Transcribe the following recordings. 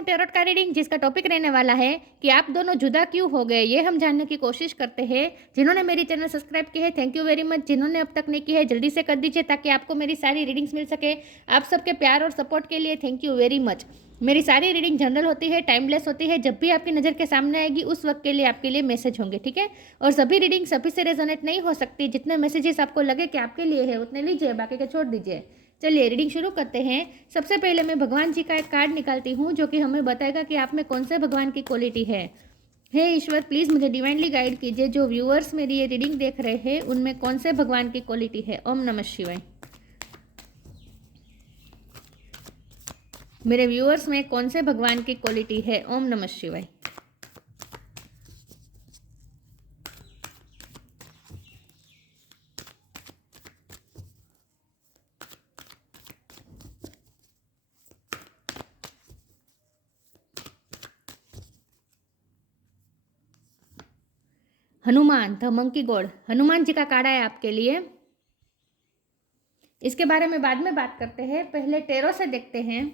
हूँ टैरोट का रीडिंग, जिसका टॉपिक रहने वाला है कि आप दोनों जुदा क्यों हो गए, ये हम जानने की कोशिश करते हैं। जिन्होंने मेरी चैनल सब्सक्राइब की है, थैंक यू वेरी मच। जिन्होंने अब तक नहीं की है, जल्दी से कर दीजिए ताकि आपको मेरी सारी रीडिंग्स मिल सके। आप सबके प्यार और सपोर्ट के लिए थैंक यू वेरी मच। मेरी सारी रीडिंग जनरल होती है, टाइमलेस होती है। जब भी आपकी नज़र के सामने आएगी उस वक्त के लिए आपके लिए मैसेज होंगे, ठीक है। और सभी रीडिंग सभी से रेजोनेट नहीं हो सकती। जितने मैसेजेस आपको लगे कि आपके लिए है उतने लीजिए, बाकी के छोड़ दीजिए। चलिए रीडिंग शुरू करते हैं। सबसे पहले मैं भगवान जी का एक कार्ड निकालती हूँ जो कि हमें बताएगा कि आप में कौन से भगवान की क्वालिटी है। हे ईश्वर, प्लीज़ मुझे डिवाइनली गाइड कीजिए। जो व्यूअर्स मेरी ये रीडिंग देख रहे हैं उनमें कौन से भगवान की क्वालिटी है। ओम नमः शिवाय। मेरे व्यूअर्स में कौन से भगवान की क्वालिटी है। ओम नमः शिवाय। Hanuman, the monkey god, Hanuman ji का कार्ड है आपके लिए। इसके बारे में बाद में बात करते हैं, पहले टेरो से देखते हैं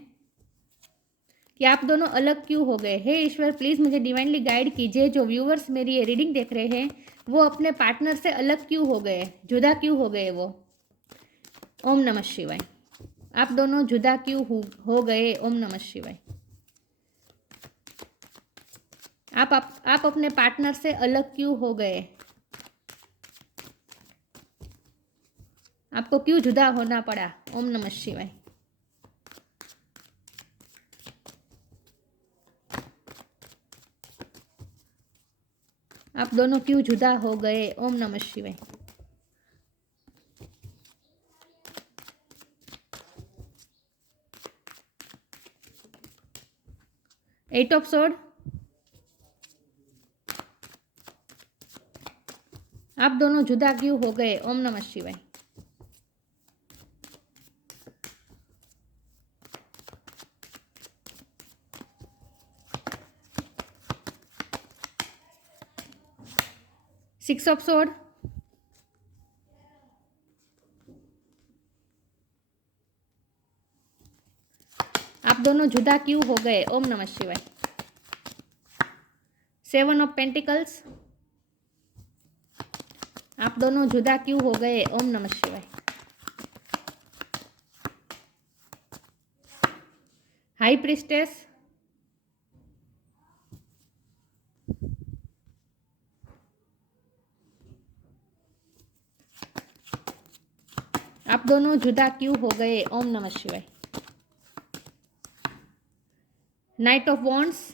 कि आप दोनों अलग क्यों हो गए। हे ईश्वर, प्लीज़ मुझे डिवाइनली गाइड कीजिए। जो व्यूअर्स मेरी ये रीडिंग देख रहे हैं वो अपने पार्टनर से अलग क्यों हो गए, जुदा क्यों हो गए वो। ओम नमः शिवाय। आप दोनों जुदा क्यों हो गए। ओम नमः शिवाय। आप अपने पार्टनर से अलग क्यों हो गए, आपको क्यों जुदा होना पड़ा। ओम नमः शिवाय। आप दोनों क्यों जुदा हो गए। ओम नमः शिवाय। 8 ऑफ सोर्ड, आप दोनों जुदा क्यों हो गए। ओम नमः शिवाय। सिक्स ऑफ सोर्ड, आप दोनों जुदा क्यों हो गए। ओम नमः शिवाय। 7 ऑफ पेंटिकल्स, आप दोनों जुदा क्यों हो गए। ओम नमः शिवाय। हाई प्रिस्टेस, आप दोनों जुदा क्यों हो गए। ओम नमः शिवाय। Night of wands,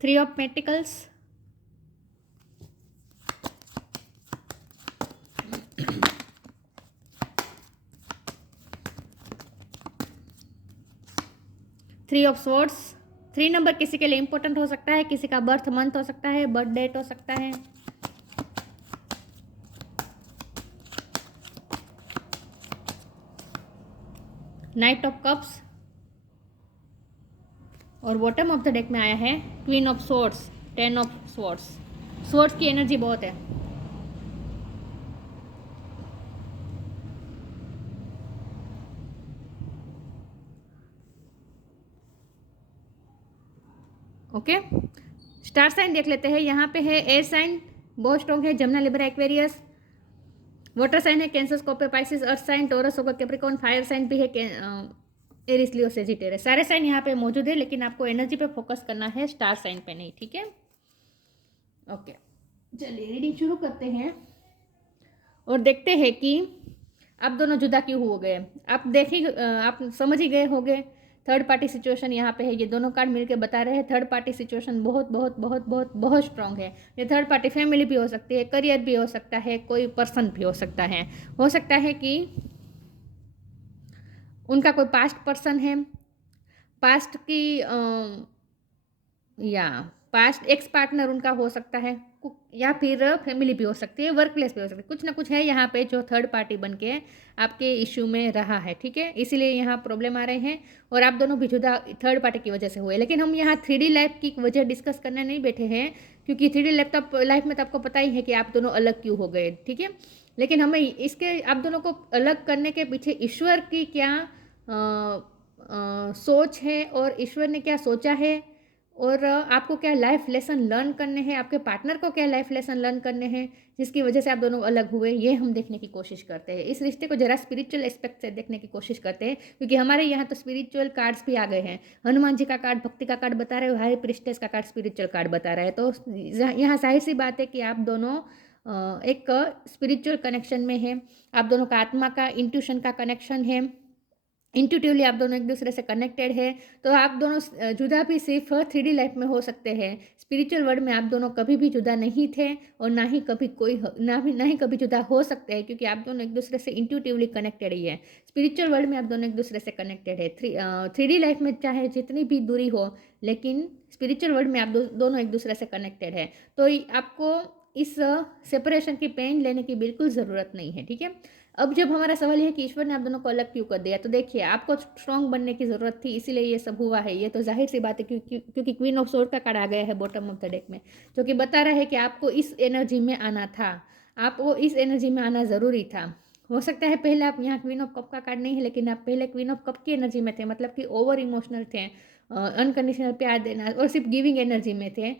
three of pentacles, three of swords. 3 number किसी के लिए इंपॉर्टेंट हो सकता है, किसी का बर्थ मंथ हो सकता है, बर्थ डेट हो सकता है। नाइट ऑफ कप्स और बॉटम ऑफ द डेक में आया है queen of swords, 10 of swords. Swords की एनर्जी बहुत है। ओके, स्टार साइन देख लेते हैं। यहाँ पे है एयर साइन, बहुत स्ट्रॉन्ग है, जमुना, लिब्रा, एक्वेरियस। वाटर साइन है Cancer, Scorpio, Pisces. Earth sign Taurus होगा, कैप्रिकॉर्न। फायर साइन भी है एरिस, लियो, सेजिटेरियस। सारे साइन यहाँ पे मौजूद है, लेकिन आपको एनर्जी पे फोकस करना है, स्टार साइन पे नहीं, ठीक है। ओके, चलिए रीडिंग शुरू करते हैं और देखते हैं कि आप दोनों जुदा क्यों हो गए। आप समझ ही गए होंगे। थर्ड पार्टी सिचुएशन यहाँ पे है, ये दोनों कार्ड मिलकर बता रहे हैं थर्ड पार्टी सिचुएशन बहुत बहुत बहुत बहुत बहुत स्ट्रांग है। ये थर्ड पार्टी फैमिली भी हो सकती है, करियर भी हो सकता है, कोई पर्सन भी हो सकता है। हो सकता है कि उनका कोई पास्ट पर्सन है, पास्ट की या पास्ट एक्स पार्टनर उनका हो सकता है, या फिर फैमिली भी हो सकती है, वर्क प्लेस भी हो सकती है। कुछ ना कुछ है यहाँ पे जो थर्ड पार्टी बन के आपके इश्यू में रहा है, ठीक है। इसीलिए यहाँ प्रॉब्लम आ रहे हैं और आप दोनों भी जुदा थर्ड पार्टी की वजह से हुए। लेकिन हम यहाँ 3D लाइफ की वजह डिस्कस करने नहीं बैठे हैं, क्योंकि 3D लाइफ में तो आपको पता ही है कि आप दोनों अलग क्यों हो गए, ठीक है। लेकिन हमें इसके आप दोनों को अलग करने के पीछे ईश्वर की क्या सोच है और ईश्वर ने क्या सोचा है, और आपको क्या लाइफ लेसन लर्न करने हैं, आपके पार्टनर को क्या लाइफ लेसन लर्न करने हैं जिसकी वजह से आप दोनों अलग हुए, ये हम देखने की कोशिश करते हैं। इस रिश्ते को जरा स्पिरिचुअल एस्पेक्ट से देखने की कोशिश करते हैं, क्योंकि हमारे यहाँ तो स्पिरिचुअल कार्ड्स भी आ गए हैं। हनुमान जी का कार्ड भक्ति का कार्ड बता रहे हो, हाई प्रिस्टेस का कार्ड स्पिरिचुअल कार्ड बता रहा है। तो यहाँ जाहिर सी बात है कि आप दोनों एक स्पिरिचुअल कनेक्शन में है, आप दोनों का आत्मा का इंट्यूशन का कनेक्शन है, इंट्यूटिवली आप दोनों एक दूसरे से कनेक्टेड है। तो आप दोनों जुदा भी सिर्फ 3D लाइफ में हो सकते हैं। स्पिरिचुअल वर्ल्ड में आप दोनों कभी भी जुदा नहीं थे और ना ही कभी ना ही कभी जुदा हो सकते हैं, क्योंकि आप दोनों एक दूसरे से इंट्यूटिवली कनेक्टेड ही है। स्पिरिचुअल वर्ल्ड में आप दोनों एक दूसरे से कनेक्टेड है। 3D लाइफ में चाहे जितनी भी दूरी हो, लेकिन स्पिरिचुअल वर्ल्ड में आप दोनों एक दूसरे से कनेक्टेड है। तो आपको इस सेपरेशन की पेन लेने की बिल्कुल ज़रूरत नहीं है, ठीक है। अब जब हमारा सवाल है कि ईश्वर ने आप दोनों को अलग क्यों कर दिया, तो देखिए आपको स्ट्रांग बनने की ज़रूरत थी, इसीलिए ये सब हुआ है। ये तो जाहिर सी बात है, क्योंकि क्वीन ऑफ सोर्ड का कार्ड आ गया है बॉटम ऑफ द डेक में, जो कि बता रहा है कि आपको इस एनर्जी में आना था, आपको इस एनर्जी में आना ज़रूरी था। हो सकता है पहले आप यहाँ क्वीन ऑफ कप का कार्ड नहीं है, लेकिन आप पहले क्वीन ऑफ कप की एनर्जी में थे, मतलब कि ओवर इमोशनल थे, अनकंडीशनल प्यार देना और सिर्फ गिविंग एनर्जी में थे,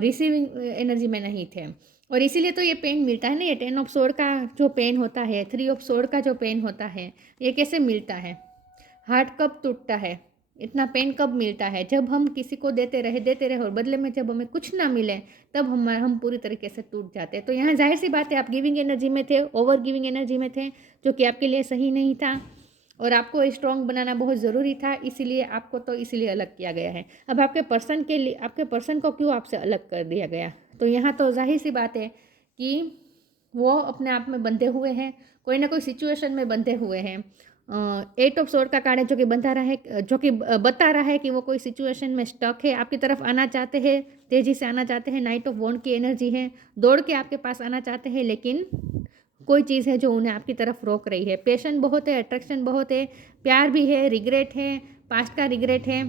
रिसीविंग एनर्जी में नहीं थे। और इसीलिए तो ये पेन मिलता है ना, ये 10 ऑफ सोर्ड का जो पेन होता है, 3 ऑफ सोर्ड का जो पेन होता है, ये कैसे मिलता है? हार्ट कब टूटता है, इतना पेन कब मिलता है? जब हम किसी को देते रहे और बदले में जब हमें कुछ ना मिले, तब हम पूरी तरीके से टूट जाते हैं। तो यहाँ जाहिर सी बात है, आप गिविंग एनर्जी में थे, ओवर गिविंग एनर्जी में थे, जो कि आपके लिए सही नहीं था और आपको स्ट्रॉन्ग बनाना बहुत ज़रूरी था, इसीलिए आपको तो इसीलिए अलग किया गया है। अब आपके पर्सन को क्यों आपसे अलग कर दिया गया? तो यहाँ तो जाहिर सी बात है कि वो अपने आप में बंधे हुए हैं, कोई ना कोई सिचुएशन में बंधे हुए हैं। 8 ऑफ सोर्ड का कार्ड है, जो कि बता रहा है कि वो कोई सिचुएशन में स्टक है, आपकी तरफ आना चाहते हैं, तेज़ी से आना चाहते हैं। नाइट ऑफ वॉन्ड की एनर्जी है, दौड़ के आपके पास आना चाहते हैं, लेकिन कोई चीज़ है जो उन्हें आपकी तरफ रोक रही है। पेशन बहुत है, अट्रैक्शन बहुत है, प्यार भी है, रिग्रेट है, पास्ट का रिग्रेट है,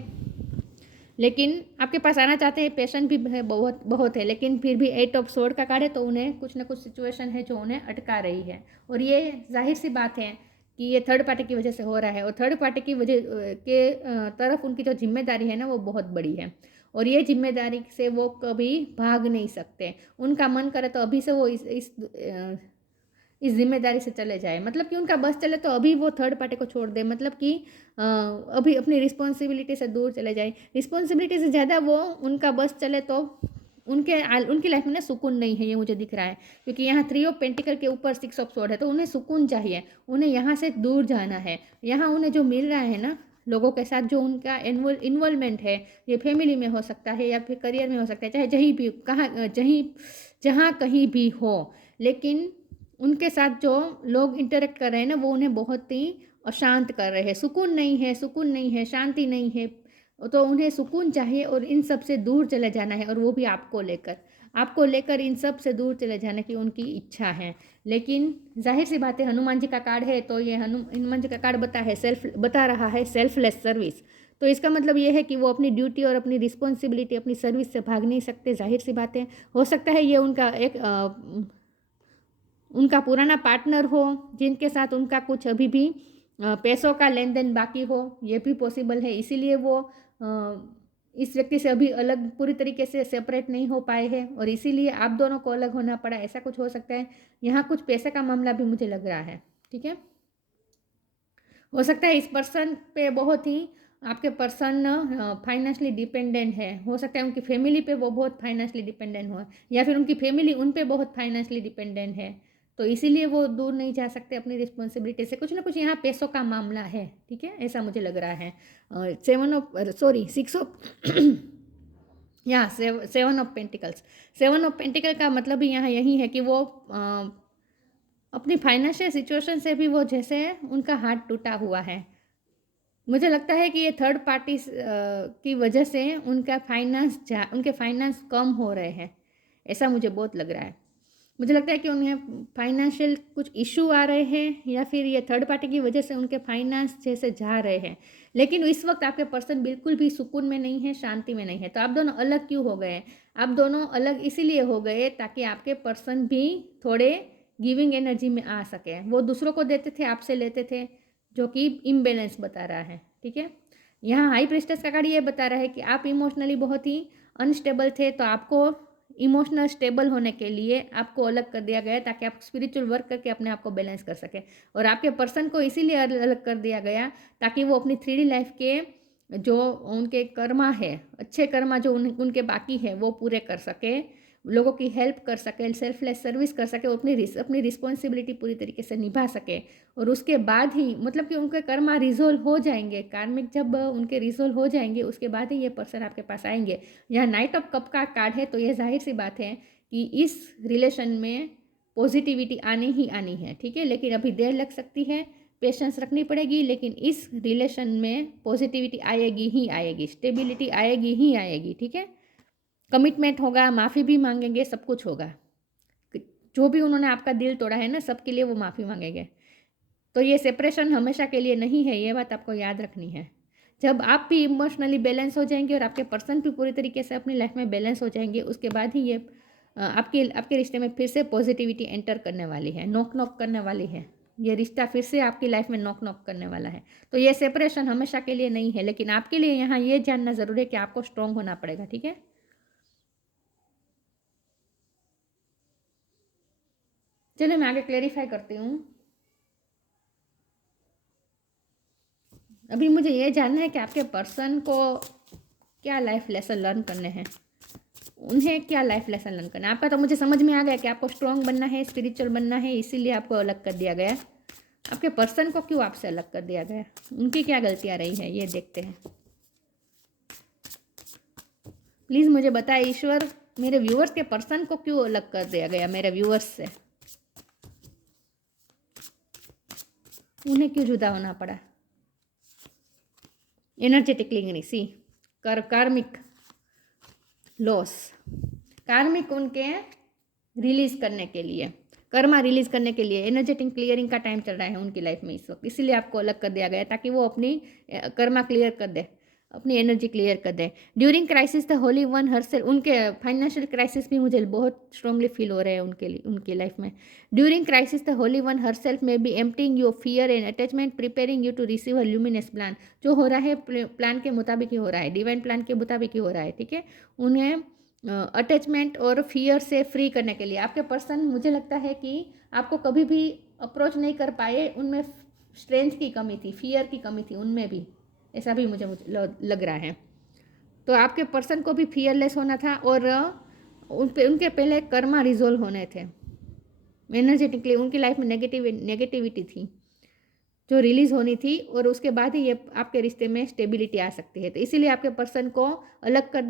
लेकिन आपके पास आना चाहते हैं। पेशन भी है, बहुत है, लेकिन फिर भी 8 ऑफ सोर्ड का कार्ड है, तो उन्हें कुछ ना कुछ सिचुएशन है जो उन्हें अटका रही है। और ये जाहिर सी बात है कि ये थर्ड पार्टी की वजह से हो रहा है, और थर्ड पार्टी की वजह के तरफ उनकी जो जिम्मेदारी है ना, वो बहुत बड़ी है, और ये जिम्मेदारी से वो कभी भाग नहीं सकते। उनका मन करे तो अभी से वो इस जिम्मेदारी से चले जाए, मतलब कि उनका बस चले तो अभी वो थर्ड पार्टी को छोड़ दे, मतलब कि अभी अपनी रिस्पॉन्सिबिलिटी से दूर चले जाए। रिस्पॉन्सिबिलिटी से ज़्यादा वो उनका बस चले तो उनकी लाइफ में ना सुकून नहीं है, ये मुझे दिख रहा है, क्योंकि यहाँ 3 ऑफ पेंटिकल के ऊपर 6 ऑफ सोर्ड है, तो उन्हें सुकून चाहिए, उन्हें यहाँ से दूर जाना है। यहाँ उन्हें जो मिल रहा है ना, लोगों के साथ जो उनका इन्वॉल्वमेंट है, ये फैमिली में हो सकता है या फिर करियर में हो सकता है, चाहे जहाँ कहीं भी हो, लेकिन उनके साथ जो लोग इंटरेक्ट कर रहे हैं ना, वो उन्हें बहुत ही अशांत कर रहे हैं। सुकून नहीं है, शांति नहीं है, तो उन्हें सुकून चाहिए और इन सब से दूर चले जाना है, और वो भी आपको लेकर इन सब से दूर चले जाने की उनकी इच्छा है। लेकिन जाहिर सी बात है, हनुमान जी का कार्ड है, तो ये हनुमान जी का कार्ड बता रहा है सेल्फलेस सर्विस। तो इसका मतलब ये है कि वो अपनी ड्यूटी और अपनी रिस्पॉन्सिबिलिटी, अपनी सर्विस से भाग नहीं सकते। जाहिर सी बात है, हो सकता है ये उनका पुराना पार्टनर हो, जिनके साथ उनका कुछ अभी भी पैसों का लेन देन बाकी हो, ये भी पॉसिबल है, इसीलिए वो इस व्यक्ति से अभी अलग पूरी तरीके से सेपरेट नहीं हो पाए हैं, और इसीलिए आप दोनों को अलग होना पड़ा, ऐसा कुछ हो सकता है। यहाँ कुछ पैसे का मामला भी मुझे लग रहा है, ठीक है। हो सकता है इस पर्सन पे बहुत ही आपके पर्सन फाइनेंशियली डिपेंडेंट है, हो सकता है उनकी फैमिली पे वो बहुत फाइनेंशियली डिपेंडेंट हो, या फिर उनकी फैमिली उन पे बहुत फाइनेंशियली डिपेंडेंट है, तो इसीलिए वो दूर नहीं जा सकते अपनी रिस्पॉन्सिबिलिटी से। कुछ ना कुछ यहाँ पैसों का मामला है, ठीक है, ऐसा मुझे लग रहा है। 6 ऑफ यहाँ 7 ऑफ पेंटिकल्स, 7 ऑफ पेंटिकल का मतलब भी यहाँ यही है कि वो अपनी फाइनेंशियल सिचुएशन से भी वो जैसे उनका हार्ट टूटा हुआ है, मुझे लगता है कि ये थर्ड पार्टी की वजह से उनके फाइनेंस कम हो रहे हैं, ऐसा मुझे बहुत लग रहा है। मुझे लगता है कि उन्हें फाइनेंशियल कुछ इशू आ रहे हैं या फिर ये थर्ड पार्टी की वजह से उनके फाइनेंस जैसे जा रहे हैं। लेकिन इस वक्त आपके पर्सन बिल्कुल भी सुकून में नहीं है, शांति में नहीं है। तो आप दोनों अलग क्यों हो गए? आप दोनों अलग इसीलिए हो गए ताकि आपके पर्सन भी थोड़े गिविंग एनर्जी में आ सके। वो दूसरों को देते थे, आपसे लेते थे, जो कि इम्बेलेंस बता रहा है। ठीक है, यहाँ हाई प्रिस्टेस का कार्ड ये बता रहा है कि आप इमोशनली बहुत ही अनस्टेबल थे, तो आपको इमोशनल स्टेबल होने के लिए आपको अलग कर दिया गया ताकि आप स्पिरिचुअल वर्क करके अपने आप को बैलेंस कर सके। और आपके पर्सन को इसीलिए अलग कर दिया गया ताकि वो अपनी 3D लाइफ के जो उनके कर्मा है, अच्छे कर्मा जो उनके बाकी है, वो पूरे कर सके, लोगों की हेल्प कर सके, सेल्फलेस सर्विस कर सके, अपनी रिस्पॉन्सिबिलिटी पूरी तरीके से निभा सके। और उसके बाद ही मतलब कि उनके कर्मा रिजोल्व हो जाएंगे, कार्मिक जब उनके रिजोल्व हो जाएंगे उसके बाद ही ये पर्सन आपके पास आएंगे। यहाँ नाइट ऑफ कप का कार्ड है, तो ये जाहिर सी बात है कि इस रिलेशन में पॉजिटिविटी आनी ही आनी है। ठीक है, लेकिन अभी देर लग सकती है, पेशेंस रखनी पड़ेगी, लेकिन इस रिलेशन में पॉजिटिविटी आएगी ही आएगी, स्टेबिलिटी आएगी ही आएगी। ठीक है, कमिटमेंट होगा, माफ़ी भी मांगेंगे, सब कुछ होगा। जो भी उन्होंने आपका दिल तोड़ा है ना, सबके लिए वो माफ़ी मांगेंगे। तो ये सेपरेशन हमेशा के लिए नहीं है, ये बात आपको याद रखनी है। जब आप भी इमोशनली बैलेंस हो जाएंगे और आपके पर्सन भी पूरी तरीके से अपनी लाइफ में बैलेंस हो जाएंगे, उसके बाद ही ये आपके रिश्ते में फिर से पॉजिटिविटी एंटर करने वाली है, नॉक नॉक करने वाली है। ये रिश्ता फिर से आपकी लाइफ में नॉक नॉक करने वाला है। तो ये सेपरेशन हमेशा के लिए नहीं है, लेकिन आपके लिए यहाँ ये जानना ज़रूरी है कि आपको स्ट्रांग होना पड़ेगा। ठीक है, चलिए मैं आगे क्लेरिफाई करती हूँ। अभी मुझे ये जानना है कि आपके पर्सन को क्या लाइफ लेसन लर्न करने हैं, उन्हें क्या लाइफ लेसन लर्न करना है। आपका तो मुझे समझ में आ गया कि आपको स्ट्रॉन्ग बनना है, स्पिरिचुअल बनना है, इसीलिए आपको अलग कर दिया गया। आपके पर्सन को क्यों आपसे अलग कर दिया गया, उनकी क्या गलतियाँ रही है, ये देखते हैं। प्लीज़ मुझे बताए ईश्वर, मेरे व्यूअर्स के पर्सन को क्यों अलग कर दिया गया मेरे व्यूअर्स से, उन्हें क्यों जुदा होना पड़ा। एनर्जेटिकली सी कार्मिक लॉस, कार्मिक उनके रिलीज करने के लिए, कर्मा रिलीज करने के लिए एनर्जेटिक क्लियरिंग का टाइम चल रहा है उनकी लाइफ में इस वक्त, इसीलिए आपको अलग कर दिया गया ताकि वो अपनी कर्मा क्लियर कर दे, अपनी एनर्जी क्लियर कर दे। During crisis the holy one herself, उनके फाइनेंशियल क्राइसिस भी मुझे बहुत स्ट्रांगली फील हो रहे हैं उनके लिए, उनकी लाइफ में। During crisis the holy one herself में be emptying your fear and attachment, preparing you to receive a luminous plan. जो हो रहा है प्लान के मुताबिक ही हो रहा है, डिवाइन प्लान के मुताबिक ही हो रहा है। ठीक है, उन्हें अटैचमेंट और फियर से फ्री करने के लिए आपके पर्सन, मुझे लगता है कि आपको कभी भी अप्रोच नहीं कर पाए, उनमें स्ट्रेंथ की कमी थी, फियर की कमी थी उनमें भी, ऐसा भी मुझे लग रहा है। तो आपके पर्सन को भी फियरलेस होना था और उनके पहले कर्मा रिजोल्व होने थे। एनर्जेटिकली उनकी लाइफ में नेगेटिविटी थी जो रिलीज़ होनी थी, और उसके बाद ही ये आपके रिश्ते में स्टेबिलिटी आ सकती है। तो इसीलिए आपके पर्सन को अलग कर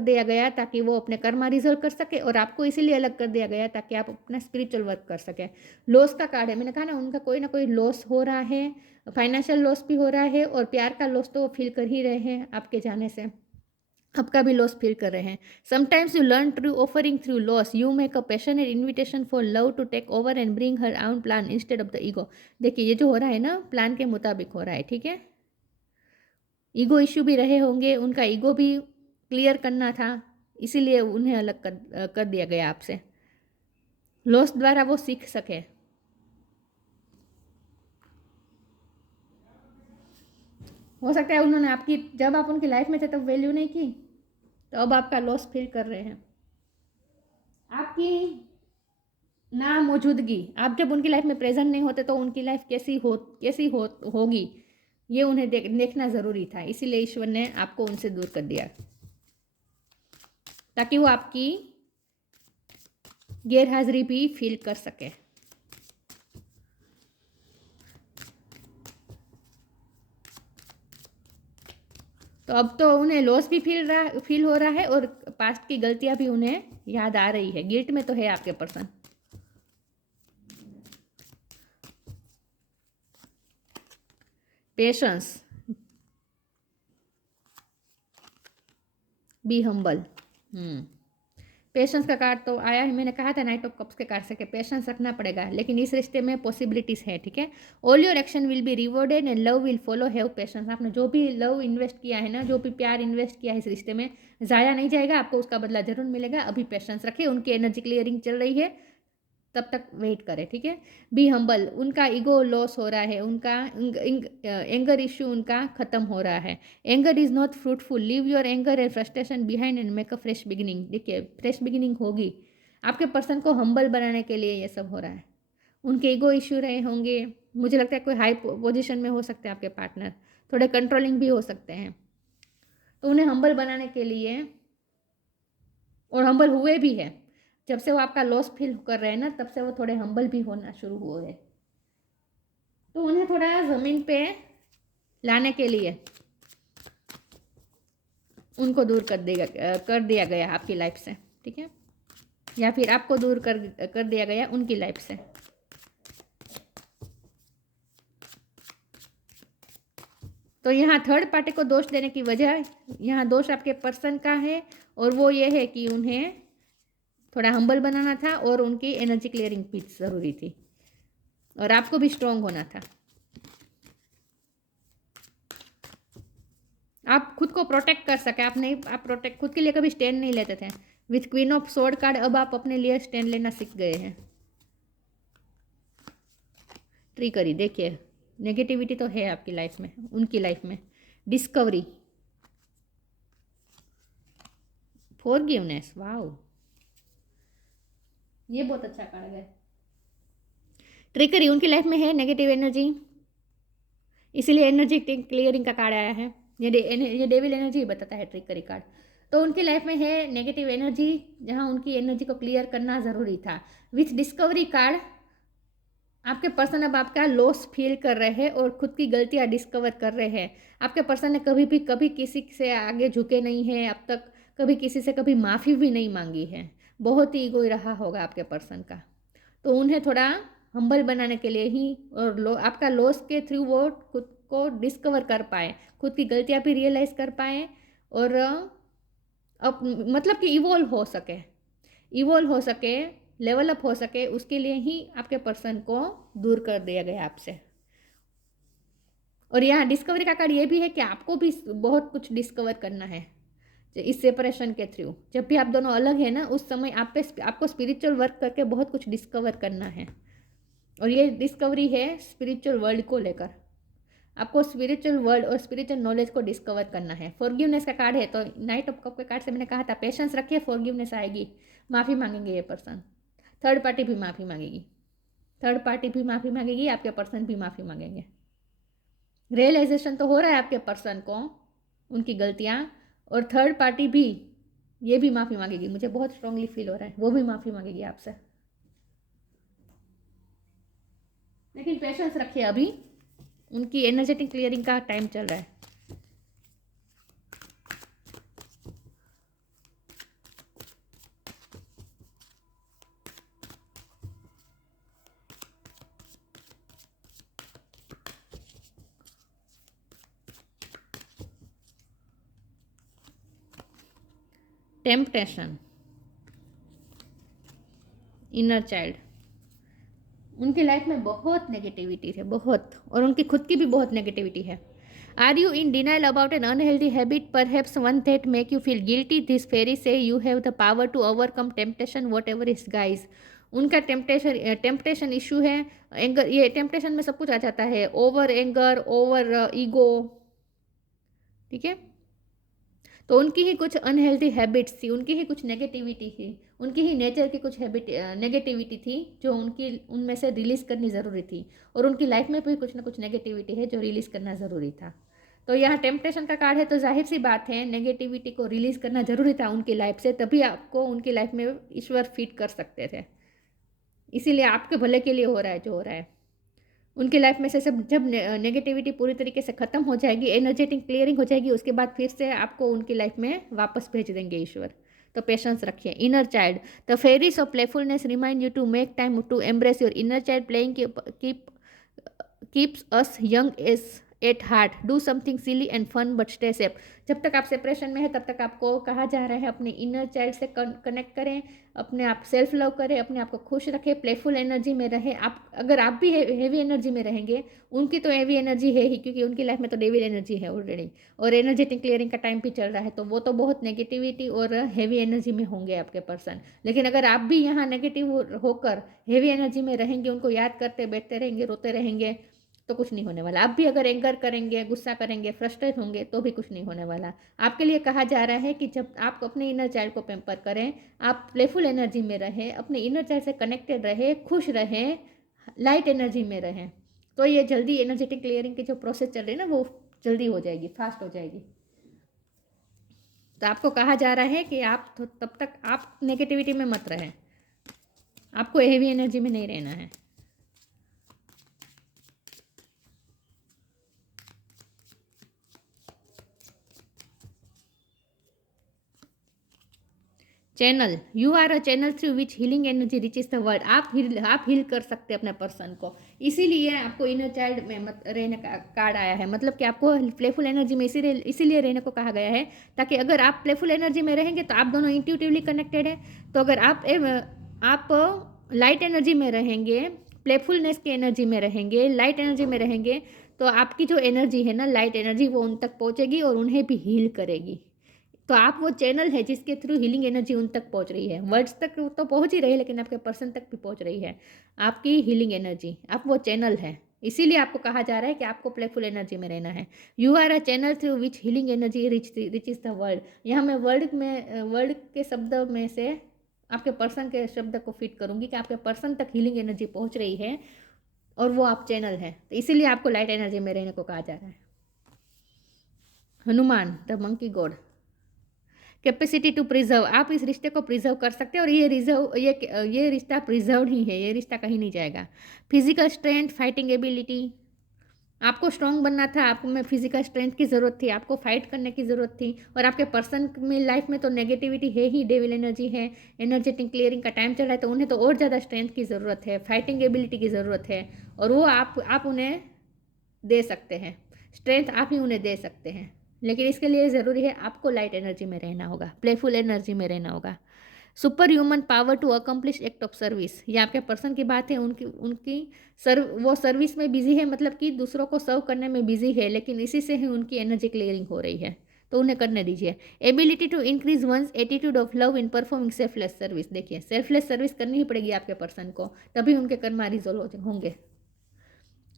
दिया गया ताकि वो अपने कर्मा रिजोल्व कर सके, और आपको इसीलिए अलग कर दिया गया ताकि आप अपना स्पिरिचुअल वर्क कर सके। लॉस का कार्ड है, मैंने कहा ना उनका कोई ना कोई लॉस हो रहा है, फाइनेंशियल लॉस भी हो रहा है, और प्यार का लॉस तो वो फील कर ही रहे हैं आपके जाने से, आपका भी लॉस फील कर रहे हैं। Sometimes you learn through offering through loss, you make a passionate invitation for love to take over and bring her own plan instead of the ego. देखिए ये जो हो रहा है ना, प्लान के मुताबिक हो रहा है। ठीक है, ईगो इश्यू भी रहे होंगे, उनका ईगो भी क्लियर करना था, इसीलिए उन्हें अलग कर दिया गया आपसे। लॉस द्वारा वो सीख सके। हो सकता है उन्होंने आपकी, जब आप उनकी लाइफ में थे तब वैल्यू नहीं की, तो अब आपका लॉस फील कर रहे हैं। आपकी ना मौजूदगी, आप जब उनकी लाइफ में प्रेजेंट नहीं होते तो उनकी लाइफ कैसी होगी, ये उन्हें देखना ज़रूरी था, इसीलिए ईश्वर ने आपको उनसे दूर कर दिया ताकि वो आपकी गैरहाजिरी भी फील कर सके। तो अब तो उन्हें लॉस भी फील हो रहा है, और पास्ट की गलतियां भी उन्हें याद आ रही है। गिल्ट में तो है आपके person. Patience, be humble. Patience का कार्ड तो आया है, मैंने कहा था नाइट ऑफ कप्स के कार्ड से कि पेशेंस रखना पड़ेगा, लेकिन इस रिश्ते में पॉसिबिलिटीज़ है, ठीक है। All your action will be rewarded and love will follow, have patience. आपने जो भी लव इन्वेस्ट किया है ना, जो भी प्यार इन्वेस्ट किया है इस रिश्ते में, ज़ाया नहीं जाएगा, आपको उसका बदला जरूर मिलेगा। अभी पेशेंस रखिए, उनकी एनर्जी क्लियरिंग चल रही है, तब तक वेट करें, ठीक है। बी हम्बल, उनका ईगो लॉस हो रहा है, उनका एंगर इश्यू उनका ख़त्म हो रहा है। Anger is not fruitful, leave your anger and frustration behind and make a fresh beginning. देखिए फ्रेश बिगिनिंग होगी, आपके पर्सन को हम्बल बनाने के लिए ये सब हो रहा है। उनके ईगो इश्यू रहे होंगे, मुझे लगता है कोई हाई पोजिशन में हो सकते हैं आपके पार्टनर, थोड़े कंट्रोलिंग भी हो सकते हैं, तो उन्हें हम्बल बनाने के लिए, और हम्बल हुए भी है, जब से वो आपका लॉस फील कर रहे हैं ना, तब से वो थोड़े हम्बल भी होना शुरू हुए हैं। तो उन्हें थोड़ा ज़मीन पे लाने के लिए उनको दूर कर दिया गया आपकी लाइफ से, ठीक है, या फिर आपको दूर कर दिया गया उनकी लाइफ से। तो यहाँ थर्ड पार्टी को दोष देने की वजह, यहाँ दोष आपके पर्सन का है, और वो ये है कि उन्हें थोड़ा हम्बल बनाना था और उनकी एनर्जी क्लियरिंग भी ज़रूरी थी, और आपको भी स्ट्रॉन्ग होना था। आप खुद को प्रोटेक्ट कर सके, आप प्रोटेक्ट खुद के लिए कभी स्टैंड नहीं लेते थे। With queen of sword card अब आप अपने लिए स्टैंड लेना सीख गए हैं। ट्रिकरी, देखिए नेगेटिविटी तो है आपकी लाइफ में, उनकी लाइफ में। डिस्कवरी, फॉरगिवनेस, वाओ, ये बहुत अच्छा कार्ड है। ट्रिकरी, उनकी लाइफ में है नेगेटिव एनर्जी, इसीलिए एनर्जी क्लियरिंग का कार्ड आया है। ये डेविल एनर्जी बताता है ट्रिकरी कार्ड। तो उनकी लाइफ में है नेगेटिव एनर्जी, जहां उनकी एनर्जी को क्लियर करना ज़रूरी था। विथ डिस्कवरी कार्ड, आपके पर्सन अब आपका लॉस फील कर रहे हैं और खुद की गलतियां डिस्कवर कर रहे हैं। आपके पर्सन ने कभी किसी से आगे झुके नहीं हैं अब तक, कभी किसी से कभी माफ़ी भी नहीं मांगी है, बहुत ही ईगो रहा होगा आपके पर्सन का। तो उन्हें थोड़ा हम्बल बनाने के लिए ही, और आपका लॉस के थ्रू वो खुद को डिस्कवर कर पाए, खुद की गलतियां भी रियलाइज़ कर पाए, और अब मतलब कि इवॉल्व हो सके, लेवल अप हो सके, उसके लिए ही आपके पर्सन को दूर कर दिया गया आपसे। और यहाँ डिस्कवरी का कार्ड ये भी है कि आपको भी बहुत कुछ डिस्कवर करना है इस सेपरेशन के थ्रू। जब भी आप दोनों अलग हैं ना, उस समय आपको स्पिरिचुअल वर्क करके बहुत कुछ डिस्कवर करना है, और ये डिस्कवरी है स्पिरिचुअल वर्ल्ड को लेकर। आपको स्पिरिचुअल वर्ल्ड और स्पिरिचुअल नॉलेज को डिस्कवर करना है। फॉरगिवनेस का कार्ड है, तो नाइट ऑफ कप के कार्ड से मैंने कहा था पेशेंस रखिए, फॉरगिवनेस आएगी, माफ़ी मांगेंगे ये पर्सन, थर्ड पार्टी भी माफ़ी मांगेगी, आपके पर्सन भी माफ़ी मांगेंगे। रियलाइजेशन तो हो रहा है आपके पर्सन को उनकी गलतियाँ, और थर्ड पार्टी भी ये भी माफ़ी मांगेगी, मुझे बहुत स्ट्रांगली फील हो रहा है, वो भी माफ़ी मांगेगी आपसे। लेकिन पेशेंस रखिए, अभी उनकी एनर्जेटिक क्लियरिंग का टाइम चल रहा है। टेम्पटेशन, इनर चाइल्ड, उनकी लाइफ में बहुत नेगेटिविटी है, बहुत, और उनकी खुद की भी बहुत नेगेटिविटी है। Are you in denial about an unhealthy habit, perhaps one that make you feel guilty? This fairy says you have the power to overcome temptation whatever is guys. उनका टेम्पटेशन इशू है, anger, ये temptation में सब कुछ आ जाता है, over anger, over ego, ठीक है। तो उनकी ही कुछ अनहेल्दी हैबिट्स थी, उनकी ही कुछ नेगेटिविटी थी, उनकी ही नेचर की कुछ नेगेटिविटी थी जो उनमें से रिलीज़ करनी ज़रूरी थी, और उनकी लाइफ में भी कुछ ना कुछ नेगेटिविटी है जो रिलीज़ करना ज़रूरी था। तो यहाँ टेम्पटेशन का कार्ड है, तो जाहिर सी बात है नेगेटिविटी को रिलीज़ करना ज़रूरी था उनकी लाइफ से, तभी आपको उनकी लाइफ में ईश्वर फिट कर सकते थे। इसीलिए आपके भले के लिए हो रहा है जो हो रहा है। उनकी लाइफ में से सब, जब नेगेटिविटी पूरी तरीके से ख़त्म हो जाएगी, एनर्जेटिक क्लियरिंग हो जाएगी, उसके बाद फिर से आपको उनकी लाइफ में वापस भेज देंगे ईश्वर। तो पेशेंस रखिए। Inner child, the fairies of playfulness remind you to make time to embrace your inner child, playing keeps us young at heart, do something silly and fun but stay safe. जब तक आप separation में है तब तक आपको कहा जा रहा है अपने इनर चाइल्ड से कनेक्ट करें, अपने आप सेल्फ लव करें, अपने आप को खुश रखें, प्लेफुल एनर्जी में रहें। आप अगर आप भी हेवी एनर्जी में रहेंगे, उनकी तो हेवी एनर्जी है ही क्योंकि उनकी लाइफ में तो डेविल एनर्जी है ऑलरेडी, और एनर्जेटिक क्लियरिंग का टाइम भी चल रहा है, तो वो तो बहुत नेगेटिविटी और हेवी एनर्जी में होंगे आपके पर्सन। लेकिन अगर आप भी यहाँ नेगेटिव होकर हेवी एनर्जी में रहेंगे, उनको याद करते बैठते रहेंगे, रोते रहेंगे, तो कुछ नहीं होने वाला। आप भी अगर एंगर करेंगे, गुस्सा करेंगे, फ्रस्ट्रेट होंगे, तो भी कुछ नहीं होने वाला। आपके लिए कहा जा रहा है कि जब आप अपने इनर चाइल्ड को पैम्पर करें, आप प्लेफुल एनर्जी में रहें, अपने इनर चाइल्ड से कनेक्टेड रहें, खुश रहें, लाइट एनर्जी में रहें, तो ये जल्दी एनर्जेटिक क्लियरिंग की जो प्रोसेस चल रही है ना, वो जल्दी हो जाएगी, फास्ट हो जाएगी। तो आपको कहा जा रहा है कि आप तब तक आप नेगेटिविटी में मत रहें, आपको हेवी एनर्जी में नहीं रहना है। Channel, you are a channel through which healing energy reaches the world. आप हील कर सकते हैं अपने पर्सन को, इसीलिए आपको इनर चाइल्ड में मत रहने का कार्ड आया है। मतलब कि आपको प्लेफुल एनर्जी में इसीलिए रहने को कहा गया है, ताकि अगर आप प्लेफुल एनर्जी में रहेंगे तो आप दोनों इंट्यूटिवली कनेक्टेड है। तो अगर आप लाइट एनर्जी में रहेंगे, प्लेफुलनेस की एनर्जी में रहेंगे, लाइट एनर्जी में रहेंगे, तो आपकी जो एनर्जी है ना, लाइट एनर्जी, वो उन तक पहुँचेगी और उन्हें भी हील करेगी। तो आप वो चैनल है जिसके थ्रू हीलिंग एनर्जी उन तक पहुंच रही है। वर्ड्स तक तो पहुंच ही रही है, लेकिन आपके पर्सन तक भी पहुंच रही है आपकी हीलिंग एनर्जी। आप वो चैनल है, इसीलिए आपको कहा जा रहा है कि आपको प्लेफुल एनर्जी में रहना है। You are a channel through which healing energy reaches the world. यहाँ मैं वर्ल्ड के शब्द में से आपके पर्सन के शब्द को फिट करूंगी कि आपके पर्सन तक हीलिंग एनर्जी पहुंच रही है और वो आप चैनल है, तो इसीलिए आपको लाइट एनर्जी में रहने को कहा जा रहा है। Hanuman the monkey god, capacity to preserve, आप इस रिश्ते को प्रिजर्व कर सकते हैं और ये रिश्ता प्रिजर्व ही है, ये रिश्ता कहीं नहीं जाएगा। फिजिकल स्ट्रेंथ, फाइटिंग एबिलिटी, आपको स्ट्रांग बनना था, आपको में फिजिकल स्ट्रेंथ की ज़रूरत थी, आपको फाइट करने की ज़रूरत थी, और आपके पर्सन में लाइफ में तो नेगेटिविटी है ही, डेविल एनर्जी है, एनर्जेटिक क्लियरिंग का टाइम चल रहा है, तो उन्हें तो और ज़्यादा स्ट्रेंथ की ज़रूरत है, फाइटिंग एबिलिटी की ज़रूरत है, और वो आप उन्हें दे सकते हैं, स्ट्रेंथ आप ही उन्हें दे सकते हैं। लेकिन इसके लिए ज़रूरी है आपको लाइट एनर्जी में रहना होगा, प्लेफुल एनर्जी में रहना होगा। Super human power to accomplish act of service, ये आपके पर्सन की बात है। उनकी वो सर्विस में बिजी है, मतलब कि दूसरों को सर्व करने में बिजी है, लेकिन इसी से ही उनकी एनर्जी क्लियरिंग हो रही है, तो उन्हें करने दीजिए। Ability to increase one's attitude of love in performing selfless service, देखिए सेल्फलेस सर्विस करनी ही पड़ेगी आपके पर्सन को, तभी उनके कर्मा रिजोल्व होंगे।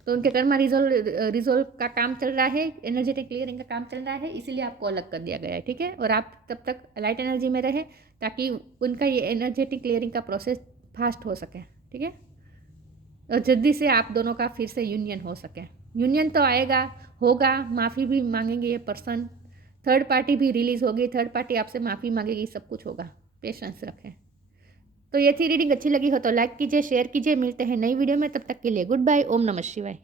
तो उनके कर्मा रिजोल्व का काम चल रहा है, एनर्जेटिक क्लियरिंग का काम चल रहा है, इसीलिए आपको अलग कर दिया गया है, ठीक है। और आप तब तक लाइट एनर्जी में रहे ताकि उनका ये एनर्जेटिक क्लियरिंग का प्रोसेस फास्ट हो सके, ठीक है, और जल्दी से आप दोनों का फिर से यूनियन हो सके। यूनियन तो आएगा, होगा, माफ़ी भी मांगेंगे ये पर्सन, थर्ड पार्टी भी रिलीज होगी, थर्ड पार्टी आपसे माफ़ी मांगेगी, सब कुछ होगा, पेशेंस रखें। तो ये थी रीडिंग, अच्छी लगी हो तो लाइक कीजिए, शेयर कीजिए, मिलते हैं नई वीडियो में, तब तक के लिए गुड बाय, ओम नमः शिवाय।